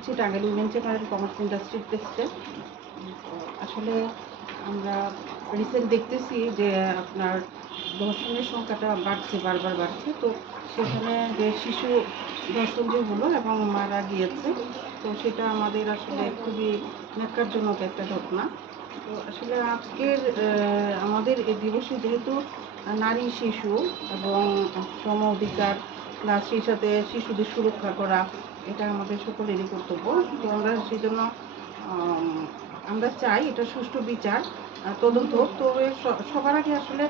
হচ্ছে Tangail women chamber commerce industry টেক্সটে আসলে আমরা রিসেন্ট দেখতেছি যে আপনার ধর্ষণের সংখ্যাটা বাড়ছে, বারবার বাড়ছে। তো সেখানে যে শিশু ধর্ষণ যে হলো এবং মারা গিয়েছে, তো সেটা আমাদের আসলে খুবই ন্যাক্কারজনক একটা ঘটনা। তো আসলে আজকের আমাদের এই দিবসে যেহেতু নারী শিশু এবং সম অধিকার প্লাস সেই সাথে শিশুদের সুরক্ষা করা, এটা আমাদের সকলেরই কর্তব্য তো আমরা সেই জন্য আমরা চাই এটা সুষ্ঠু বিচার তদন্ত। তবে সবার আগে আসলে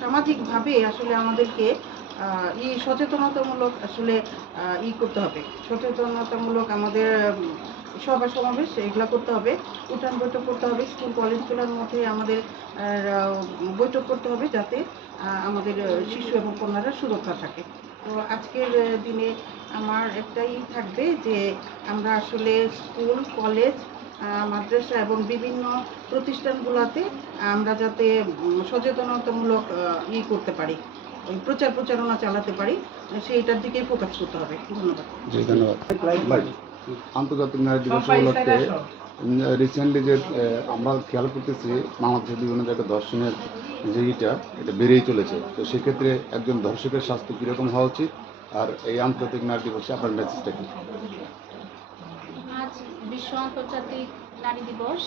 সামাজিকভাবে আসলে আমাদেরকে ই সচেতনতামূলক আসলে ই করতে হবে সচেতনতামূলক আমাদের সভা সমাবেশ এগুলো করতে হবে। উঠান বৈঠক করতে হবে স্কুল কলেজগুলোর মধ্যে আমাদের বৈঠক করতে হবে যাতে আমাদের শিশু এবং কন্যারা সুরক্ষা থাকে। তো আজকের দিনে আমার একটাই থাকবে যে আমরা আসলে স্কুল কলেজ মাদ্রাসা এবং বিভিন্ন প্রতিষ্ঠানগুলোতে আমরা যাতে সচেতনতামূলক ই করতে পারি প্রচার প্রচারণা চালাতে পারি সেইটার দিকে ফোকাস করতে হবে। ধন্যবাদ। ধন্যবাদ। আন্তর্জাতিক নারী দিবস উপলক্ষে রিসেন্টলি যে আমরা খেয়াল করতেছি বাংলাদেশের বিভিন্ন জায়গায় ধর্ষণের যে ইটা এটা বেড়েই চলেছে। তো সেক্ষেত্রে একজন ধর্ষকের স্বাস্থ্য কীরকম হওয়া উচিত? আর এই আন্তর্জাতিক নারী দিবসে আপনার মেসেজটা কি? আজ বিশ্ব আন্তর্জাতিক নারী দিবস।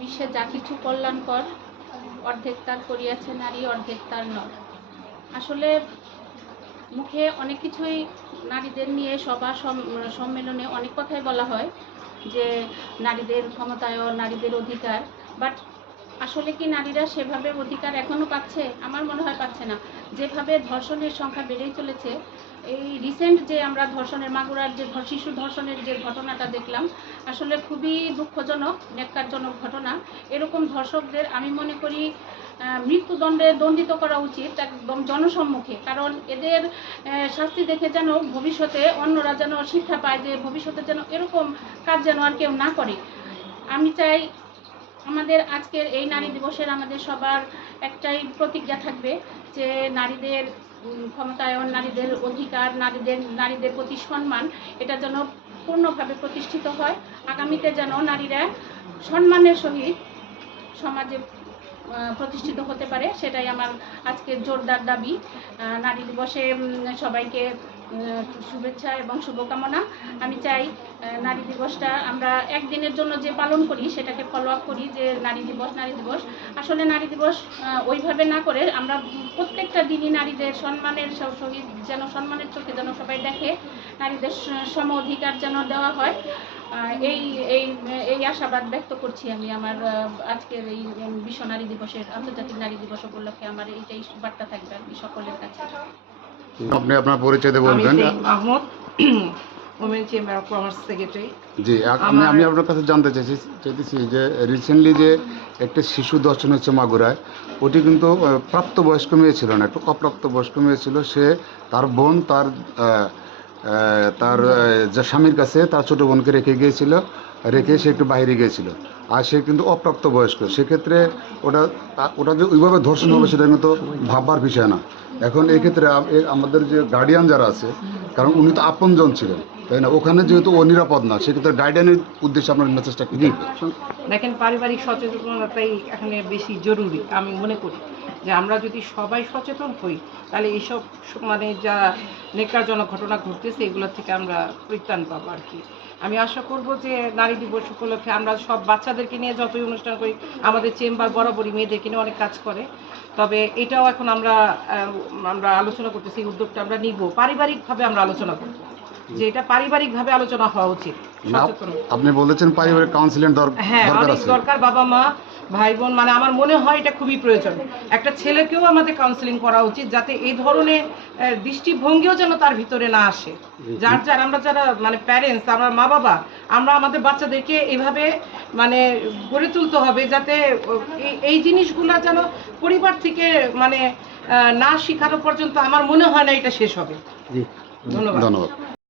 বিশ্বে যা কিছু কল্যাণকর অর্ধেক তার করিয়াছে নারী অর্ধেক তার নর। আসলে মুখে অনেক কিছুই নারীদের নিয়ে সভা সম্মেলনে অনেক কথাই বলা হয় যে নারীদের ক্ষমতায়ন, নারীদের অধিকার বাট আসলে কি নারীরা সেভাবে অধিকার এখনও পাচ্ছে? আমার মনে হয় পাচ্ছে না। যেভাবে ধর্ষণের সংখ্যা বেড়েই চলেছে, এই রিসেন্ট যে আমরা ধর্ষণের, মাগুরার যে শিশু ধর্ষণের যে ঘটনাটা দেখলাম, আসলে খুবই দুঃখজনক, ন্যাক্কারজনক ঘটনা। এরকম ধর্ষকদের আমি মনে করি মৃত্যুদণ্ডে দণ্ডিত করা উচিত একদম জনসম্মুখে। কারণ এদের শাস্তি দেখে যেন ভবিষ্যতে অন্যরা যেন শিক্ষা পায় যে ভবিষ্যতে যেন এরকম কাজ যেন আর কেউ না করে। আমি চাই আমাদের আজকের এই নারী দিবসের আমাদের সবার একটাই প্রতিজ্ঞা থাকবে যে নারীদের ক্ষমতায়ন, নারীদের অধিকার, নারীদের নারীদের প্রতি সম্মান, এটা যেন পূর্ণভাবে প্রতিষ্ঠিত হয়। আগামীতে যেন নারীরা সম্মানের সহিত সমাজে প্রতিষ্ঠিত হতে পারে, সেটাই আমার আজকের জোরদার দাবি। নারী দিবসে সবাইকে শুভেচ্ছা এবং শুভকামনা। আমি চাই নারী দিবসটা আমরা একদিনের জন্য যে পালন করি, সেটাকে ফলো আপ করি যে নারী দিবস নারী দিবস। আসলে নারী দিবস ওইভাবে না করে আমরা প্রত্যেকটা দিনই নারীদের সম্মানের সহিত যেন সম্মানের চোখে যেন সবাই দেখে, নারীদের সম অধিকার যেন দেওয়া হয়। এই এই এই আশাবাদ ব্যক্ত করছি আমি আমার আজকের এই বিশ্ব নারী দিবসের, আন্তর্জাতিক নারী দিবস উপলক্ষে। আমার এইটাই বার্তা থাকবে আর কি সকলের কাছে। আপনি আপনার পরিচয় বলবেন। Sheikh women chamber of commerce secretary জি আমি আমি আপনার কাছে জানতে চাইছি চাইতেছি যে রিসেন্টলি যে একটা শিশু দর্শন হচ্ছে মাগুরায় ওটি কিন্তু প্রাপ্তবয়স্ক মেয়ে ছিল না একটু অপ্রাপ্তবয়স্ক মেয়ে ছিল। সে তার বোন তার তার যে স্বামীর কাছে তার ছোটো বোনকে রেখে গিয়েছিল। রেখে সে একটু বাইরে গিয়েছিল। আর সে কিন্তু অপ্রাপ্ত বয়স্ক। সেক্ষেত্রে ওটা ওটা যে ওইভাবে ধর্ষণ হবে সেটা কিন্তু ভাববার বিষয় না। এখন এই ক্ষেত্রে আম- এ- আমাদের যে গার্ডিয়ান যারা আছে, কারণ উনি তো আপনজন ছিলেন, তাই না? ওখানে যেহেতু ও নিরাপদ না, সেক্ষেত্রে গার্ডিয়ানের উদ্দেশ্যে আপনার মেসেজটা কি? দেখেন, পারিবারিক সচেতনতাই এখানে বেশি জরুরি, আমি মনে করি। যে আমরা যদি সবাই সচেতন হই তাহলে এইসব মানে যা নেকারজনক ঘটনা ঘটতেছে এগুলো থেকে আমরা পরিত্রাণ পাবো আর কি। আমি আশা করব যে নারী দিবস উপলক্ষে আমরা সব বাচ্চাদেরকে নিয়ে যতই অনুষ্ঠান করি আমাদের চেম্বার বরাবরই মেয়েদেরকে নিয়ে অনেক কাজ করে। তবে এটাও এখন আমরা আমরা আলোচনা করতেছি উদ্যোগটা আমরা নিব। পারিবারিকভাবে আমরা আলোচনা করব। যে এটা পারিবারিকভাবে আলোচনা হওয়া উচিত সচেতন আপনি বলেছেন পারিবারিক কাউন্সিলের হ্যাঁ দরকার অনেক দরকার বাবা মা ভাই বোন মানে আমার মনে হয় এটা খুবই প্রয়োজন। একটা ছেলেকেও আমাদের কাউন্সিলিং করা উচিত যাতে এই ধরনের দৃষ্টিভঙ্গিও যেন তার ভিতরে না আসে। যার যার আমরা যারা মানে প্যারেন্টস আমরা মা বাবা আমরা আমাদের বাচ্চাদেরকে এভাবে মানে গড়ে তুলতে হবে যাতে এই- জিনিসগুলো যেন পরিবার থেকে মানে না শেখানো পর্যন্ত আমার মনে হয় না এটা শেষ হবে। ধন্যবাদ। ধন্যবাদ।